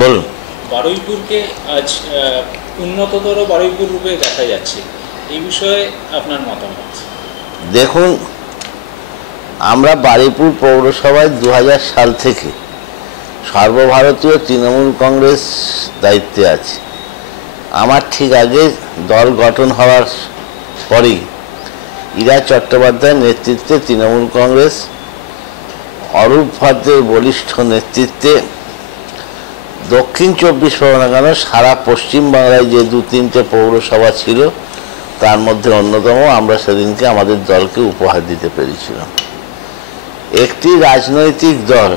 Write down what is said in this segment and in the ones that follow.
বলুন। বারুইপুরকে আজ উন্নততর বারুইপুর রূপে দেখা যাচ্ছে, এই বিষয়ে আপনার মতামত? দেখুন, আমরা বারুইপুর পৌরসভায় 2000 সাল থেকে সর্বভারতীয় তৃণমূল কংগ্রেস দায়িত্বে আছে। আমার ঠিক আগে দল গঠন হওয়ার পরেই ইরা চট্টোপাধ্যায়ের নেতৃত্বে তৃণমূল কংগ্রেস, অরূপ ভদ্রের বলিষ্ঠ নেতৃত্বে দক্ষিণ 24 পরগনা কেন সারা পশ্চিমবাংলায় যে 2-3টে পৌরসভা ছিল তার মধ্যে অন্যতম আমরা সেদিনকে আমাদের দলকে উপহার দিতে পেরেছিলাম। একটি রাজনৈতিক দল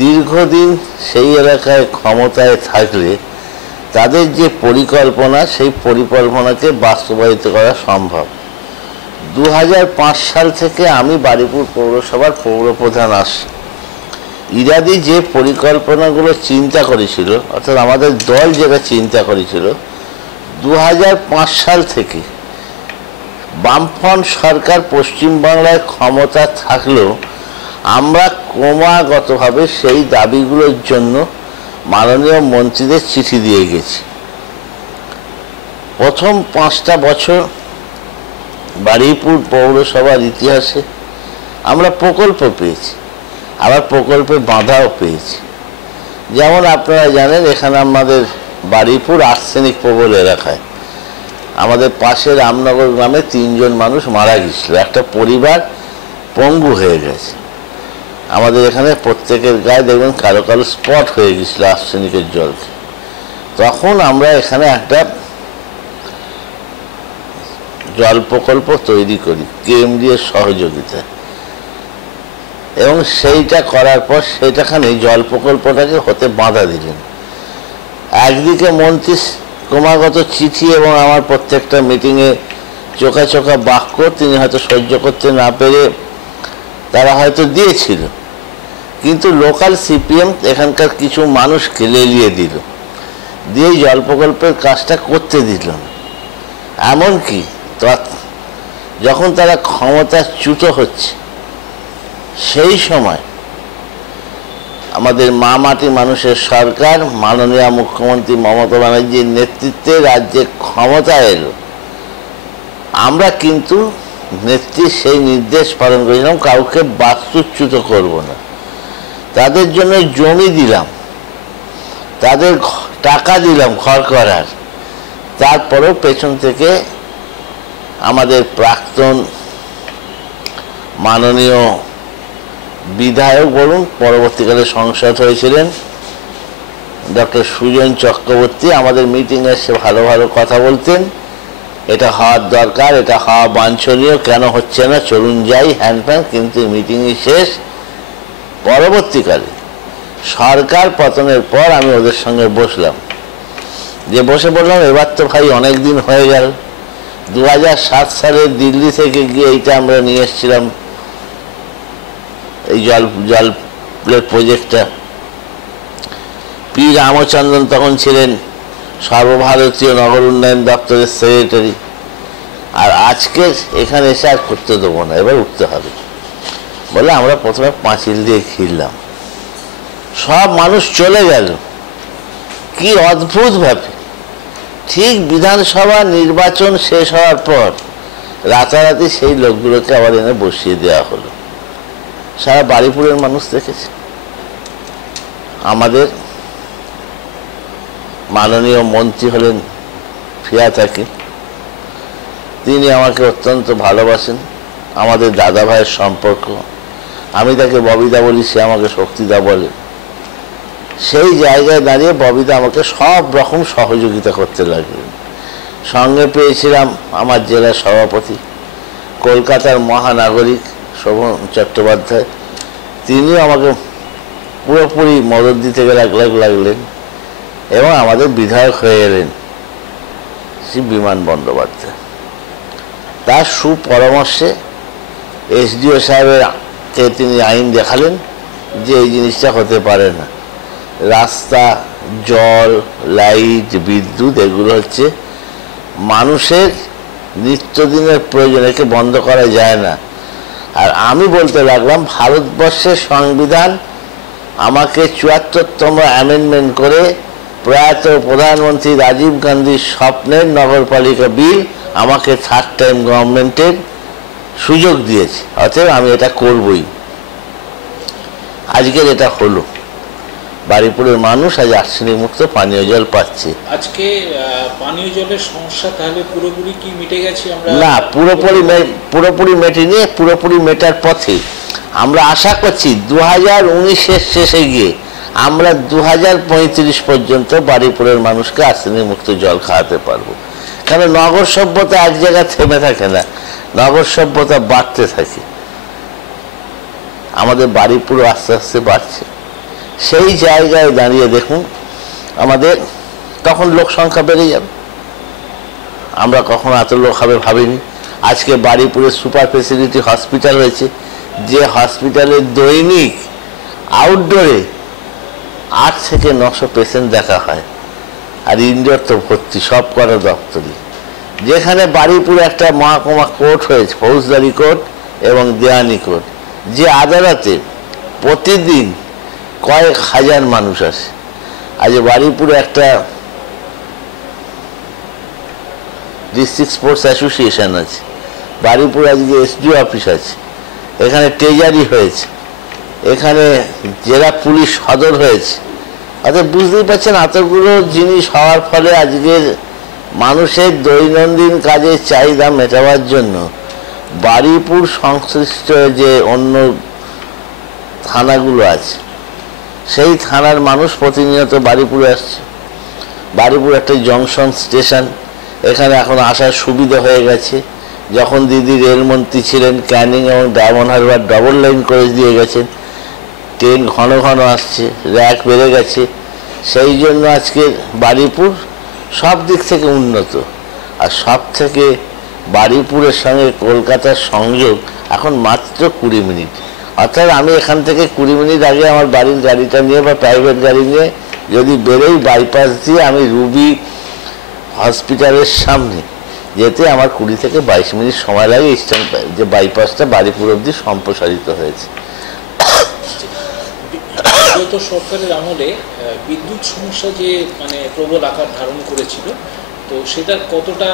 দীর্ঘদিন সেই এলাকায় ক্ষমতায় থাকলে তাদের যে পরিকল্পনা, সেই পরিকল্পনাকে বাস্তবায়িত করা সম্ভব। 2005 সাল থেকে আমি বারুইপুর পৌরসভার পৌরপ্রধান আসি। ইরাদি যে পরিকল্পনাগুলো চিন্তা করেছিল, অর্থাৎ আমাদের দল যেটা চিন্তা করেছিল, 2005 সাল থেকে বামফ্রন্ট সরকার পশ্চিমবাংলায় ক্ষমতা থাকলেও আমরা ক্রমাগতভাবে সেই দাবিগুলোর জন্য মাননীয় মন্ত্রীদের চিঠি দিয়ে গেছি। প্রথম 5টা বছর বারুইপুর পৌরসভার ইতিহাসে আমরা প্রকল্প পেয়েছি, আবার প্রকল্পে বাধাও পেয়েছি। যেমন আপনারা জানেন, এখানে আমাদের বারুইপুর আর্সেনিক প্রবল এলাকায় আমাদের পাশের রামনগর গ্রামে 3 জন মানুষ মারা গেছিল, একটা পরিবার পঙ্গু হয়ে গেছে। আমাদের এখানে প্রত্যেকের গায়ে দেখবেন কালো কালো স্পট হয়ে গেছিল আর্সেনিকের জল। তখন আমরা এখানে একটা জল প্রকল্প তৈরি করি কেএমডি এর সহযোগিতায়, এবং সেইটা করার পর সেটাখানে জল প্রকল্পটাকে হতে বাধা দিলেন। একদিকে মন্ত্রী ক্রমাগত চিঠি এবং আমার প্রত্যেকটা মিটিংয়ে চোখা চোখা বাক্য তিনি হয়তো সহ্য করতে না পেরে তারা হয়তো দিয়েছিল, কিন্তু লোকাল সিপিএম এখানকার কিছু মানুষকে লেলিয়ে দিল, দিয়ে জল প্রকল্পের কাজটা করতে দিল না। এমনকি যখন তারা ক্ষমতাচ্যুত হচ্ছে সেই সময় আমাদের মা মাটি মানুষের সরকার, মাননীয় মুখ্যমন্ত্রী মমতা ব্যানার্জির নেতৃত্বে রাজ্যে ক্ষমতা এলো, আমরা কিন্তু নেত্রীর সেই নির্দেশ পালন করেছিলাম কাউকে বাস্তুচ্যুত করব না। তাদের জন্য জমি দিলাম, তাদের টাকা দিলাম ঘর করার, তারপরেও পেছন থেকে আমাদের প্রাক্তন মাননীয় বিধায়ক বলুন, পরবর্তীকালে সংসদ হয়েছিলেন ডক্টর সুজন চক্রবর্তী, আমাদের মিটিংয়ে এসে ভালো ভালো কথা বলতেন, এটা হওয়ার দরকার, এটা হওয়া বাঞ্ছনীয়, কেন হচ্ছে না, চলুন যাই, হ্যান্ড ফ্যান। কিন্তু মিটিংই শেষ। পরবর্তীকালে সরকার পতনের পর আমি ওদের সঙ্গে বসলাম, যে বসে বললাম এবার তো ভাই অনেক দিন হয়ে গেল, 2007 সালে দিল্লি থেকে গিয়ে এইটা আমরা নিয়ে এসেছিলাম, এই জল প্রজেক্টটা। পি রামচন্দ্রন তখন ছিলেন সর্বভারতীয় নগর উন্নয়ন দপ্তরের সেক্রেটারি। আর আজকে এখানে এসে আর করতে দেবো না, এবার উঠতে হবে বলে আমরা প্রথমে পাঁচিল দিয়ে ঘিরলাম, সব মানুষ চলে গেল। কি অদ্ভুত ভাবে ঠিক বিধানসভা নির্বাচন শেষ হওয়ার পর রাতারাতি সেই লোকগুলোকে আবার এনে বসিয়ে দেওয়া হলো। সারা বারুইপুরের মানুষ দেখেছে। আমাদের মাননীয় মন্ত্রী হলেন ফিয়াদ হাকিম, তিনি আমাকে অত্যন্ত ভালোবাসেন, আমাদের দাদা ভাইয়ের সম্পর্ক। আমি তাকে ববিদা বলি, সে আমাকে শক্তিদা বলে। সেই জায়গায় দাঁড়িয়ে ববিদা আমাকে সব রকম সহযোগিতা করতে লাগলেন। সঙ্গে পেয়েছিলাম আমার জেলা সভাপতি, কলকাতার মহানাগরিক শোভন চট্টোপাধ্যায়, তিনিও আমাকে পুরোপুরি মদত দিতে লাগলেন। এবং আমাদের বিধায়ক হয়ে এলেন শ্রী বিমান বন্দ্যোপাধ্যায়। তার সুপরামর্শে এসডিও সাহেবকে তিনি আইন দেখালেন যে এই জিনিসটা হতে পারে না। রাস্তা, জল, লাইট, বিদ্যুৎ এগুলো হচ্ছে মানুষের নিত্যদিনের প্রয়োজন, একে বন্ধ করা যায় না। আর আমি বলতে লাগলাম ভারতবর্ষের সংবিধান আমাকে ৭৪তম অ্যামেন্ডমেন্ট করে প্রয়াত প্রধানমন্ত্রী রাজীব গান্ধীর স্বপ্নের নগরপালিকা বিল আমাকে থার্ড টাইম গভর্নমেন্টের সুযোগ দিয়েছে, অতএব আমি এটা করবই। আজকের এটা হলো, বারুইপুরের মানুষ আজ আর্সেনিক মুক্ত পানীয় জল পাচ্ছে। আজকে পানীয় জলের সমস্যা তাহলে পুরোপুরি কি মিটে গেছে? আমরা না, পুরোপুরি মেটেনি, পুরোপুরি মেটার পথে। আমরা আশা করছি 2019-এর শেষে গিয়ে আমরা 2035 পর্যন্ত বারুইপুরের মানুষকে আর্সেনিক মুক্ত জল খাওয়াতে পারবো। কারণ নগর সভ্যতা এক জায়গায় থেমে থাকে না, নগর সভ্যতা বাড়তে থাকে। আমাদের বারুইপুর আস্তে আস্তে বাড়ছে। সেই জায়গায় দাঁড়িয়ে দেখুন, আমাদের তখন লোক সংখ্যা বেড়ে যাবে। আমরা কখনো এত লোক হবে ভাবিনি। আজকে বারুইপুরে সুপার ফেসিলিটি হসপিটাল হয়েছে, যে হসপিটালের দৈনিক আউটডোরে 8 থেকে 900 পেশেন্ট দেখা হয়, আর ইনডোর তো ভর্তি সব করা দপ্তরি। যেখানে বারুইপুরে একটা মহকুমা কোর্ট হয়েছে, ফৌজদারি কোর্ট এবং দেওয়ানি কোর্ট, যে আদালতে প্রতিদিন কয়েক হাজার মানুষ আসে। আজ বারুইপুরে একটা ডিস্ট্রিক্ট স্পোর্টস অ্যাসোসিয়েশন আছে, বারুইপুরে আজকে এসডিও অফিস আছে, এখানে ট্রেজারি হয়েছে, এখানে জেলা পুলিশ সদর হয়েছে। অর্থাৎ বুঝতেই পারছেন, এতগুলো জিনিস হওয়ার ফলে আজকের মানুষের দৈনন্দিন কাজের চাহিদা মেটাবার জন্য বারুইপুর সংশ্লিষ্ট যে অন্য থানাগুলো আছে, সেই থানার মানুষ প্রতিনিয়ত বারুইপুরে আসছে। বারুইপুর একটা জংশন স্টেশন, এখানে এখন আসার সুবিধা হয়ে গেছে। যখন দিদি রেলমন্ত্রী ছিলেন, ক্যানিং এবং ডায়মন্ড হারবার ডবল লাইন করে দিয়ে গেছেন, ট্রেন ঘন ঘন আসছে, র্যাক বেড়ে গেছে। সেই জন্য আজকে বারুইপুর সব দিক থেকে উন্নত। আর সব থেকে বারুইপুরের সঙ্গে কলকাতার সংযোগ এখন মাত্র 20 মিনিট। অর্থাৎ আমি এখান থেকে 20 মিনিট আগে আমার বাড়ির গাড়িটা নিয়ে বা প্রাইভেট গাড়ি নিয়ে যদি বেরোই, বাইপাস দিয়ে আমি রুবি হসপিটালের সামনে যেতে আমার 20 থেকে 22 মিনিট সময় লাগে। ইস্টার্ন যে বাইপাসটা বারুইপুর অবধি সম্প্রসারিত হয়েছে। বিগত সরকারের আমলে বিদ্যুৎ সমস্যা যে প্রবল আকার ধারণ করেছিল, তো সেটা কতটা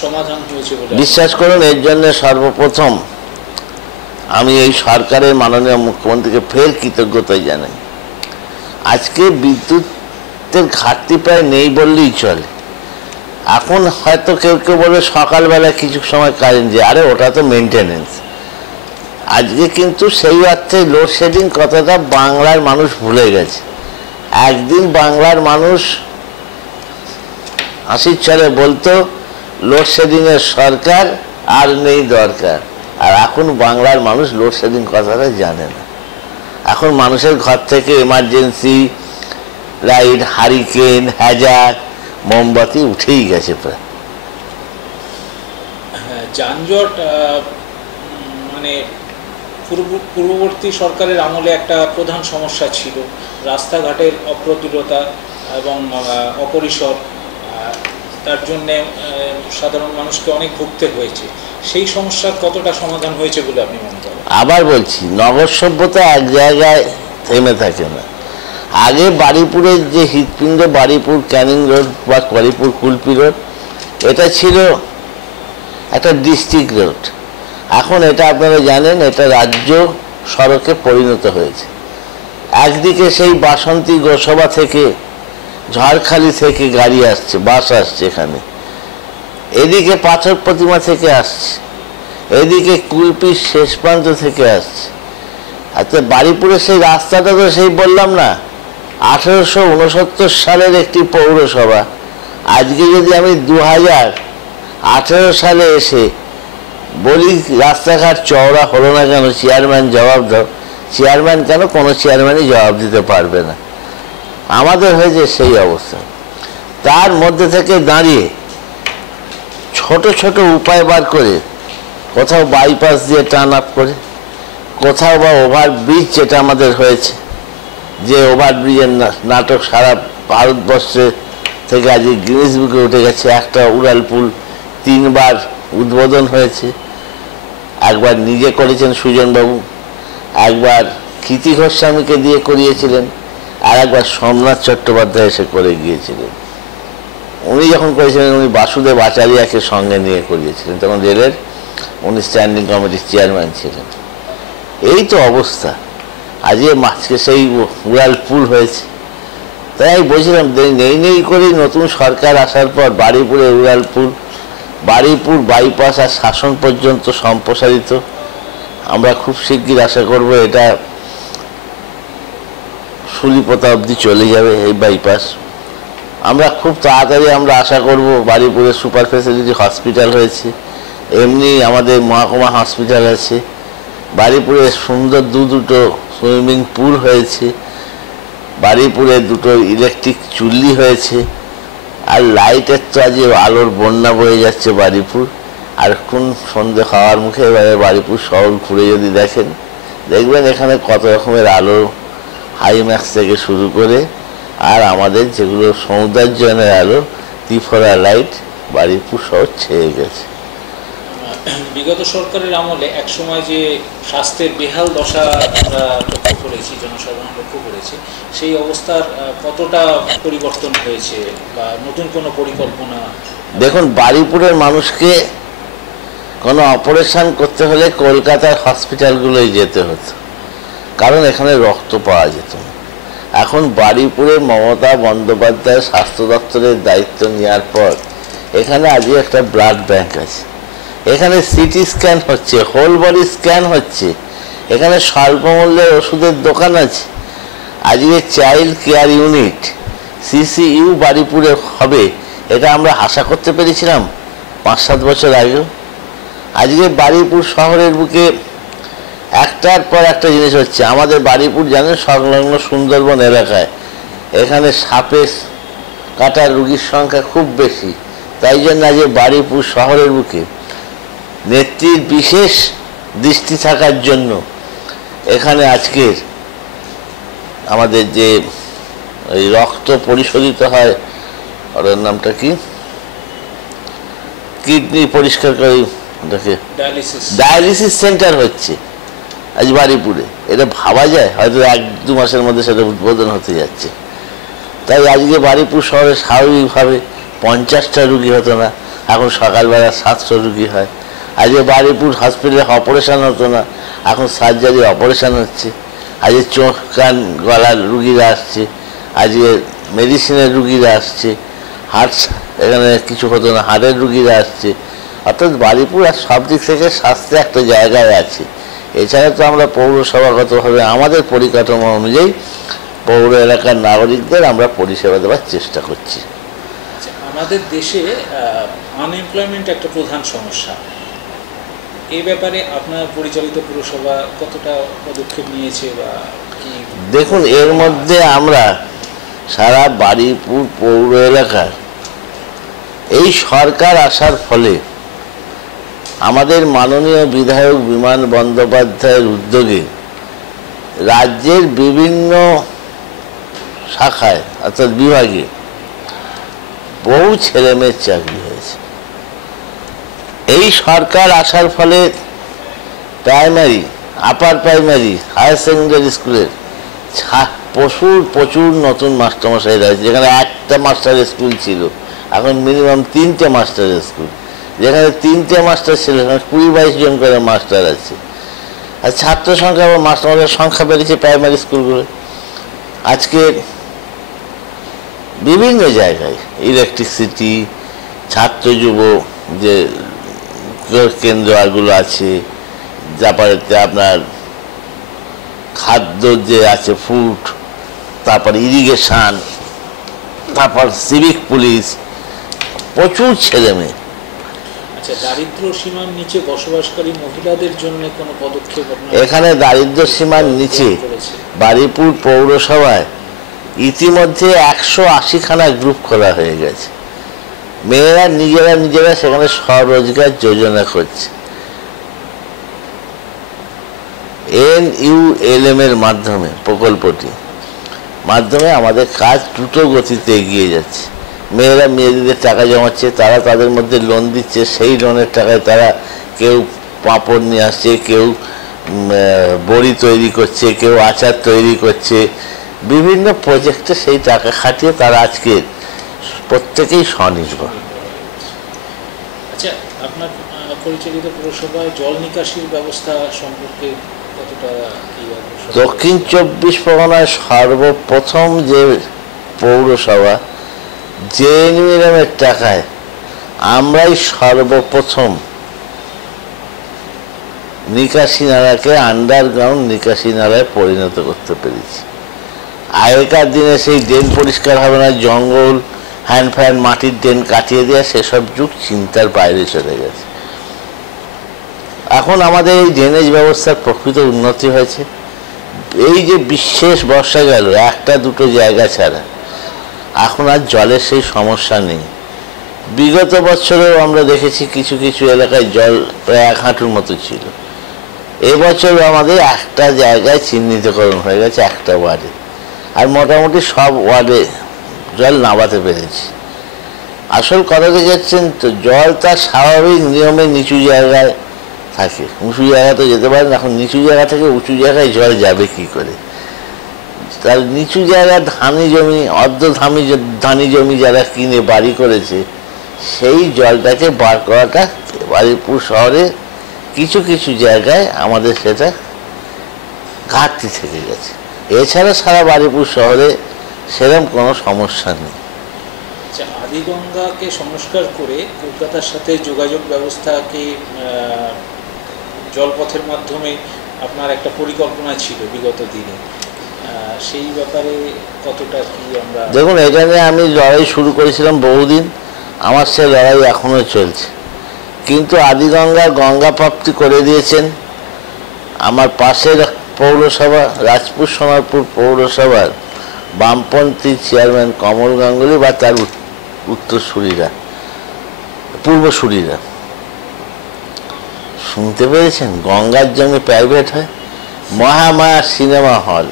সমাধান হয়েছে বলে বিশ্বাস করুন? এর জন্য সর্বপ্রথম আমি এই সরকারের মাননীয় মুখ্যমন্ত্রীকে ফের কৃতজ্ঞতা জানাই। আজকে বিদ্যুতের ঘাটতি প্রায় নেই বললেই চলে। এখন হয়তো কেউ কেউ বলে সকালবেলা কিছু সময় কারেন্ট যায়, আরে ওটা তো মেনটেনেন্স। আজকে কিন্তু সেই অর্থে লোডশেডিং কথাটা বাংলার মানুষ ভুলে গেছে। একদিন বাংলার মানুষ হাসির ছলে বলতো লোডশেডিংয়ের সরকার আর নেই দরকার, আর এখন বাংলার মানুষ লোডশেডিং কথাটা জানে না। এখন মানুষের ঘর থেকে এমার্জেন্সি লাইট, হারিকেন, হ্যাজার, মোমবাতি উঠেই গেছে প্রায়। যানজট পূর্ববর্তী সরকারের আমলে একটা প্রধান সমস্যা ছিল, রাস্তাঘাটের অপ্রতুলতা এবং অপরিসর। তার জন্যে সাধারণ মানুষকে অনেক ভুগতে হয়েছে। সেই সমস্যার কতটা সমাধান হয়েছে বলে আপনি মনে করেন? আবার বলছি, নগর সভ্যতা এক জায়গায় থেমে থাকে না। আগে বারুইপুরের যে হৃৎপিণ্ড, বারুইপুর ক্যানিং রোড বা বারুইপুর কুলপি রোড, এটা ছিল একটা ডিস্ট্রিক্ট রোড। এখন এটা আপনারা জানেন, এটা রাজ্য সড়কে পরিণত হয়েছে। একদিকে সেই বাসন্তী গোসভা থেকে, ঝড়খালি থেকে গাড়ি আসছে, বাস আসছে এখানে, এদিকে পাথর প্রতিমা থেকে আসছে, এদিকে কুলপির শেষ প্রান্ত থেকে আসছে। আচ্ছা, বারুইপুরের সেই রাস্তাটা তো সেই বললাম না, 1869 সালের একটি পৌরসভা। আজকে যদি আমি 2018 সালে এসে বলি রাস্তাঘাট চওড়া হলো না কেন, চেয়ারম্যান জবাব দাও, চেয়ারম্যান কেন, কোনো চেয়ারম্যানই জবাব দিতে পারবে না। আমাদের হয়েছে সেই অবস্থা। তার মধ্যে থেকে দাঁড়িয়ে ছোট ছোট উপায় বার করে, কোথাও বাইপাস দিয়ে টার্ন আপ করে, কোথাও বা ওভারব্রিজ, যেটা আমাদের হয়েছে, যে ওভারব্রিজের নাটক সারা ভারতবর্ষে থেকে আজকে গিনেস বুকে উঠে গেছে। একটা উড়ালপুল 3 বার উদ্বোধন হয়েছে। একবার নিজে করেছেন সুজনবাবু, একবার কৃতি গোস্বামীকে দিয়ে করিয়েছিলেন, আর একবার সোমনাথ চট্টোপাধ্যায় এসে করে গিয়েছিলেন। উনি যখন করেছিলেন উনি বাসুদেব আচারিয়াকে সঙ্গে নিয়ে করিয়েছিলেন, তখন রেলের উনি স্ট্যান্ডিং কমিটির চেয়ারম্যান ছিলেন। এই তো অবস্থা। আজকে সেই উড়ালপুল হয়েছে। তাই আমি বলছিলাম নেই করেই নতুন সরকার আসার পর বারুইপুরে উড়ালপুল, বারুইপুর বাইপাস আর শাসন পর্যন্ত সম্প্রসারিত। আমরা খুব শিগগির আশা করব এটা শুলিপোতা অবধি চলে যাবে এই বাইপাস। আমরা খুব তাড়াতাড়ি আমরা আশা করব বারুইপুরে সুপার ফেসিলিটি হসপিটাল হয়েছে, এমনি আমাদের মহকুমা হসপিটাল আছে, বারুইপুরে সুন্দর দুটো সুইমিং পুল হয়েছে, বারুইপুরে দুটো ইলেকট্রিক চুল্লি হয়েছে, আর লাইটের তো আজ আলোর বন্যা বয়ে যাচ্ছে বারুইপুর। আর কোন সন্ধে খাওয়ার মুখে এবারে বারুইপুর শহর ঘুরে যদি দেখবেন এখানে কত রকমের আলো, হাইম্যাক্স থেকে শুরু করে আর আমাদের যেগুলো সৌন্দর্যনের আলো, ত্রিফলা লাইট বারুইপুর শহর ছেয়ে গেছে। বিগত সরকারের আমলে একসময় যে স্বাস্থ্যের বেহাল দশা আমরা লক্ষ্য করেছি, জনসাধারণ লক্ষ্য করেছে, সেই অবস্থার কতটা পরিবর্তন হয়েছে বা নতুন কোনো পরিকল্পনা? দেখুন, বারুইপুরের মানুষকে কোনো অপারেশন করতে হলে কলকাতার হসপিটালগুলোই যেতে হতো, কারণ এখানে রক্ত পাওয়া যেত না। এখন বারুইপুরে মমতা বন্দ্যোপাধ্যায় স্বাস্থ্য দপ্তরের দায়িত্ব নেওয়ার পর এখানে আজকে একটা ব্লাড ব্যাংক আছে, এখানে সিটি স্ক্যান হচ্ছে, হোল বডি স্ক্যান হচ্ছে, এখানে স্বল্প মূল্যের ওষুধের দোকান আছে। আজকে চাইল্ড কেয়ার ইউনিট CCU বারুইপুরে হবে, এটা আমরা আশা করতে পেরেছিলাম 5-7 বছর আগেও? আজকে বারুইপুর শহরের বুকে একটার পর একটা জিনিস হচ্ছে। আমাদের বারুইপুর জানেন সংলগ্ন সুন্দরবন এলাকায়, এখানে সাপে কাটার রুগীর সংখ্যা খুব বেশি। তাই জন্য আজকে বারুইপুর শহরের বুকে নেত্রীর বিশেষ দৃষ্টি থাকার জন্য এখানে আজকের আমাদের যে এই রক্ত পরিশোধিত হয়, ওর নামটা কি, কিডনি পরিষ্কারকারী ডায়ালিসিস সেন্টার হচ্ছে আজ বারুইপুরে। এটা ভাবা যায়? হয়তো 1-2 মাসের মধ্যে সেটা উদ্বোধন হতে যাচ্ছে। তাই আজকে বারুইপুর শহরে স্বাভাবিকভাবে 50টা রুগী হতো না, এখন সকালবেলা 700 রুগী হয়। আজকে বারুইপুর হসপিটালে অপারেশন হতো না, এখন সার্জারি অপারেশন হচ্ছে। আজকে চোখ কান গলার রুগীরা আসছে, আজকে মেডিসিনের রুগীরা আসছে, হার্ট এখানে কিছু হতো না, হার্টের রুগীরা আসছে। অর্থাৎ বারুইপুর আর সব দিক থেকে স্বাস্থ্যে একটা জায়গায় আছে। এছাড়া তো আমরা পৌরসভাগতভাবে আমাদের পরিকাঠামো অনুযায়ী পৌর এলাকার নাগরিকদের আমরা পরিষেবা দেওয়ার চেষ্টা করছি। আমাদের দেশে আনএমপ্লয়মেন্ট একটা প্রধান সমস্যা। এই ব্যাপারে আপনার পরিচালিত পুরসভা কতটা পদক্ষেপ নিয়েছে বা কি? দেখুন, এর মধ্যে আমরা সারা বারুইপুর পৌর এলাকার এই সরকার আসার ফলে আমাদের মাননীয় বিধায়ক বিমান বন্দ্যোপাধ্যায়ের উদ্যোগে রাজ্যের বিভিন্ন শাখায় অর্থাৎ বিভাগে বহু ছেলেমেয়ের চাকরি হয়েছে। এই সরকার আসার ফলে primary, upper primary, higher secondary স্কুলের প্রচুর নতুন মাস্টারমশাইরা আছে। যেখানে একটা মাস্টার স্কুল ছিল, এখন মিনিমাম 3টে মাস্টার স্কুল। যেখানে 3টে মাস্টার ছিল সেখানে 20-22 জন করে মাস্টার আছে। আর ছাত্র সংখ্যা বা মাস্টারমশাইয়ের সংখ্যা বেড়েছে প্রাইমারি স্কুলগুলো। আজকে বিভিন্ন জায়গায় ইলেকট্রিসিটি, ছাত্র যুব যে কেন্দ্রগুলো আছে, তারপরে আপনার খাদ্য যে আছে ফুড, তারপর ইরিগেশন, তারপর সিভিক পুলিশ, প্রচুর ছেলে মেয়ে। আচ্ছা, দারিদ্র সীমার নিচে বসবাসকারী মহিলাদের জন্য কোনো পদক্ষেপ? এখানে দারিদ্র সীমার নিচে বারুইপুর পৌরসভায় ইতিমধ্যে 180খানা গ্রুপ খোলা হয়ে গেছে। মেয়েরা নিজেরা সেখানে স্বরোজগার যোজনা করছে। NULM এর মাধ্যমে প্রকল্পটি মাধ্যমে আমাদের কাজ দ্রুত গতিতে এগিয়ে যাচ্ছে। মেয়েরা মেয়েদের টাকা জমাচ্ছে, তারা তাদের মধ্যে লোন দিচ্ছে, সেই লোনের টাকায় তারা কেউ পাঁপড় নিয়ে আসছে, কেউ বড়ি তৈরি করছে, কেউ আচার তৈরি করছে, বিভিন্ন প্রজেক্টে সেই টাকা খাটিয়ে তারা আজকে প্রত্যেকেই স্বনির্ভর। আচ্ছা, আপনার পরিচালিত পুরসভায় জল নিকাশির ব্যবস্থা সম্পর্কে কতটা কি দক্ষিণ 24 পরগনায় সর্বপ্রথম যে পৌরসভা জেএনইএমের টাকায় আমরাই সর্বপ্রথম নিকাশি নালাকে আন্ডারগ্রাউন্ড নিকাশি নালায় পরিণত করতে পেরেছি। আগেকার দিনে সেই ড্রেন পরিষ্কার হবে না, জঙ্গল, হ্যান্ড ফ্যান, মাটির ড্রেন কাটিয়ে দেওয়া, সেসব যুগ চিন্তার বাইরে চলে গেছে। এখন আমাদের এই ড্রেনেজ ব্যবস্থার প্রকৃত উন্নতি হয়েছে। এই যে বিশেষ বর্ষা গেল একটা দুটো জায়গা ছাড়া, এখন আর জলের সেই সমস্যা নেই। বিগত বছরেও আমরা দেখেছি কিছু কিছু এলাকায় জল প্রায় 1 হাঁটুর মতো ছিল। এবছর আমাদের একটা জায়গায় চিহ্নিতকরণ হয়ে গেছে, একটা ওয়ার্ডে, আর মোটামুটি সব ওয়ার্ডে জল নামাতে পেরেছি। আসল কথা দেখেছেন তো, জল তার স্বাভাবিক নিয়মে নিচু জায়গায় থাকে, উঁচু জায়গা তো যেতে পারে না। এখন নিচু জায়গা থেকে উঁচু জায়গায় জল যাবে কি করে? তার নিচু জায়গায় ধানি জমি, ধানি জমি যারা কিনে বাড়ি করেছে, সেই জলটাকে বার করাটা বারুইপুর শহরে কিছু কিছু জায়গায় আমাদের সেটা ঘাটতি থেকে গেছে। এছাড়া সারা বারুইপুর শহরে সেরকম কোনো সমস্যা নেই। আচ্ছা, আদিগঙ্গাকে সংস্কার করে কলকাতার সাথে যোগাযোগ ব্যবস্থাকে জলপথের মাধ্যমে আপনার একটা পরিকল্পনা ছিল বিগত দিনে, সেই ব্যাপারে কতটা কি আমরা? দেখুন, এটা নিয়ে আমি লড়াই শুরু করেছিলাম বহুদিন, আমার সে লড়াই এখনও চলছে। কিন্তু আদিগঙ্গা গঙ্গা প্রাপ্তি করে দিয়েছেন আমার পাশের পৌরসভা রাজপুর সোনারপুর পৌরসভার বামপন্থী চেয়ারম্যান কমল গাঙ্গুলি বা তার উত্তরসূরিরা, পূর্বসূরিরা। শুনতে পেরেছেন? গঙ্গার জমি প্রাইভেট হয়, মহামায়া সিনেমা হল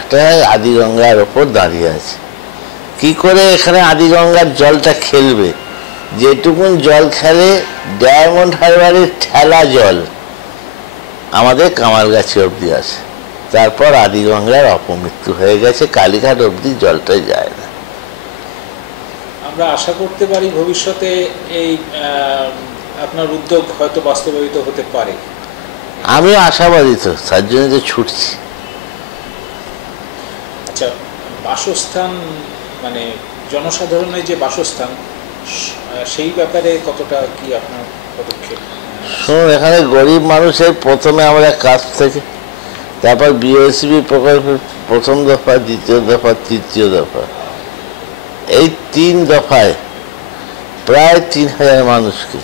একটা আদিগঙ্গার ওপর দাঁড়িয়ে আছে। কি করে এখানে আদিগঙ্গার জলটা খেলবে? যেটুকুন জল খেলে ডায়মন্ড হারবারের ঠেলা জল আমাদের কামারগাছি অবধি আসে, তারপর আদিগঙ্গার অপমৃত্যু হয়ে গেছে, কালীঘাট অবধি জলটা যায় না। আমরা আশা করতে পারি ভবিষ্যতে এই আপনার উদ্যোগ হয়তো বাস্তবায়িত হতে পারে। আমিও আশাবাদী, তো তার জন্য তো ছুটছি। আচ্ছা, বাসস্থান মানে জনসাধারণের যে বাসস্থান, সেই ব্যাপারে কতটা কি আপনার পদক্ষেপ? শুনুন, এখানে গরিব মানুষের প্রথমে আমরা কাজ থেকে, তারপর বিএসবি প্রকল্পের প্রথম দফা, দ্বিতীয় দফা, তৃতীয় দফা, এই 3 দফায় প্রায় 3000 মানুষকে,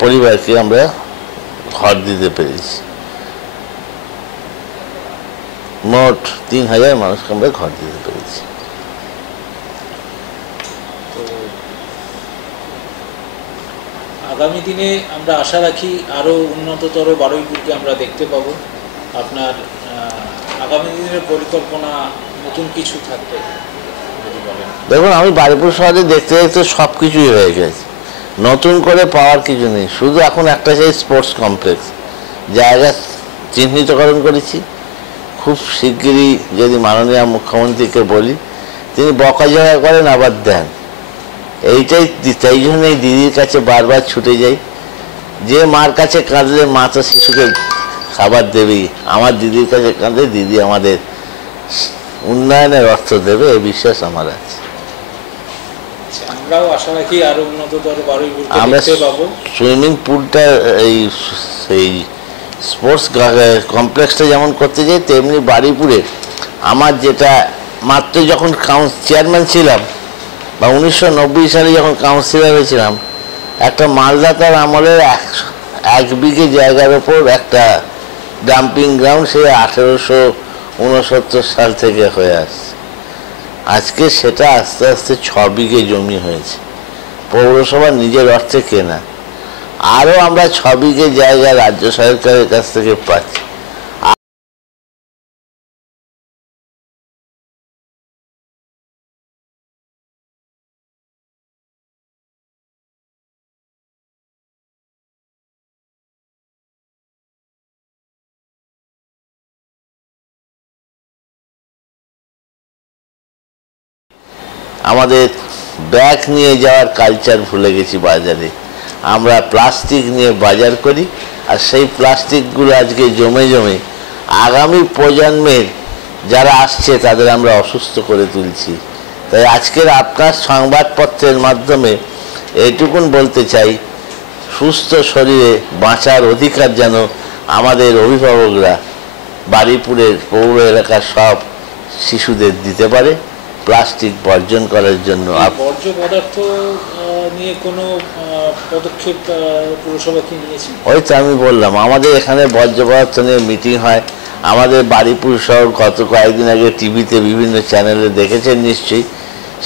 পরিবারকে আমরা ঘর দিতে পেরেছি। মোট 3000 মানুষকে আমরা ঘর দিতে পেরেছি। তো আগামী দিনে আমরা আশা রাখি আরও উন্নততর বারুইপুরকে আমরা দেখতে পাবো। আপনার আগামী দিনের পরিকল্পনা নতুন কিছু থাকবে যদি বলেন? দেখুন, আমি বারুইপুর শহরে দেখতে দেখতে সব কিছুই হয়ে গেছে, নতুন করে পাওয়ার কিছু নেই। শুধু এখন একটা সেই স্পোর্টস কমপ্লেক্স জায়গা চিহ্নিতকরণ করেছি। খুব শিগগিরই যদি মাননীয় মুখ্যমন্ত্রীকে বলি, তিনি বকাঝকা করেন আবার দেন। এইটাই, তাই জন্যই দিদির কাছে বারবার ছুটে যাই। যে মার কাছে কাঁদলে মা তো শিশুকে খাবার দেবেই, আমার দিদির কাছে কাঁদলে দিদি আমাদের উন্নয়নের অর্থ দেবে, এই বিশ্বাস আমার আছে। আমরাও আশা রাখি আরো উন্নততর বারুইপুরকে আমরা দেখতে পাবো। সুইমিং পুলটা, সেই স্পোর্টস কমপ্লেক্সটা যেমন করতে চাই, তেমনি বারুইপুরে আমার যেটা মাত্র যখন চেয়ারম্যান ছিলাম বা 1990 সালে যখন কাউন্সিলর হয়েছিলাম, একটা মালদাতার আমলের 1 বিঘে জায়গার ওপর একটা ডাম্পিং গ্রাউন্ড, সে 1869 সাল থেকে হয়ে আসছে। আজকে সেটা আস্তে আস্তে 6 বিঘে জমি হয়েছে, পৌরসভা নিজের অর্থে কেনা। আরও আমরা 6 বিঘে জায়গা রাজ্য সরকারের কাছ থেকে পাচ্ছি। আমাদের ব্যাগ নিয়ে যাওয়ার কালচার ভুলে গেছি বাজারে। আমরা প্লাস্টিক নিয়ে বাজার করি, আর সেই প্লাস্টিকগুলো আজকে জমে জমে আগামী প্রজন্মের যারা আসছে তাদের আমরা অসুস্থ করে তুলছি। তাই আজকের আপনার সংবাদপত্রের মাধ্যমে এইটুকুন বলতে চাই, সুস্থ শরীরে বাঁচার অধিকার যেন আমাদের অভিভাবকরা বারুইপুরের পৌর এলাকার সব শিশুদের দিতে পারে প্লাস্টিক বর্জন করার জন্য। বর্জ্য পদার্থ নিয়ে কোনো পদক্ষেপ পুরসভা কি নিয়েছে? ওই তো আমি বললাম, আমাদের এখানে বর্জ্য পদার্থ নিয়ে মিটিং হয়। আমাদের বারুইপুর শহর গত কয়েকদিন আগে টিভিতে বিভিন্ন চ্যানেলে দেখেছেন নিশ্চয়ই,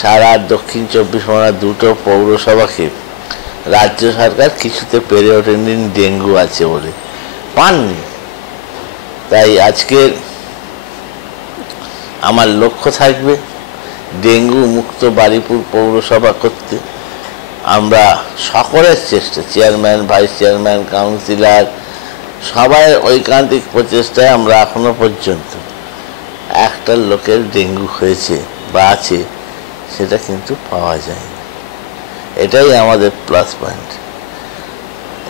সারা দক্ষিণ 24 পরগনা দুটো পৌরসভাকে রাজ্য সরকার কিছুতে পেরে ওঠেনি, ডেঙ্গু আছে বলে পাননি। তাই আজকে আমার লক্ষ্য থাকবে ডেঙ্গু মুক্ত বারুইপুর পৌরসভা করতে। আমরা সকলের চেষ্টা, চেয়ারম্যান, ভাইস চেয়ারম্যান, কাউন্সিলর, সবাই ঐকান্তিক প্রচেষ্টায় আমরা এখনো পর্যন্ত একটা লোকের ডেঙ্গু হয়েছে বা আছে সেটা কিন্তু পাওয়া যায় না। এটাই আমাদের প্লাস পয়েন্ট।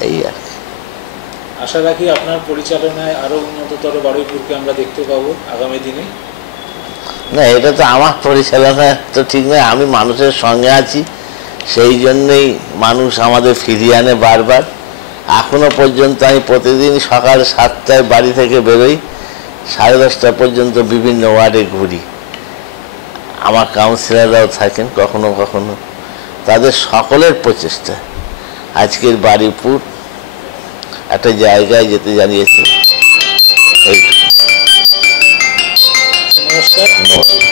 এই আর কি। আশা রাখি আপনার পরিচালনায় আরো উন্নততর বারুইপুরকে আমরা দেখতে পাবো আগামী দিনে। না, এটা তো আমার পরিচালনা তো ঠিক নয়, আমি মানুষের সঙ্গে আছি, সেই জন্যই মানুষ আমাদের ফিরিয়ে আনে বারবার। এখনো পর্যন্ত আমি প্রতিদিন সকাল 7টায় বাড়ি থেকে বেরোই, 10:30 পর্যন্ত বিভিন্ন ওয়ার্ডে ঘুরি। আমার কাউন্সিলররাও থাকেন কখনো কখনো, তাদের সকলের প্রচেষ্টা আজকের বারুইপুর একটা জায়গায় যেতে জানিয়েছে। নমস্কার।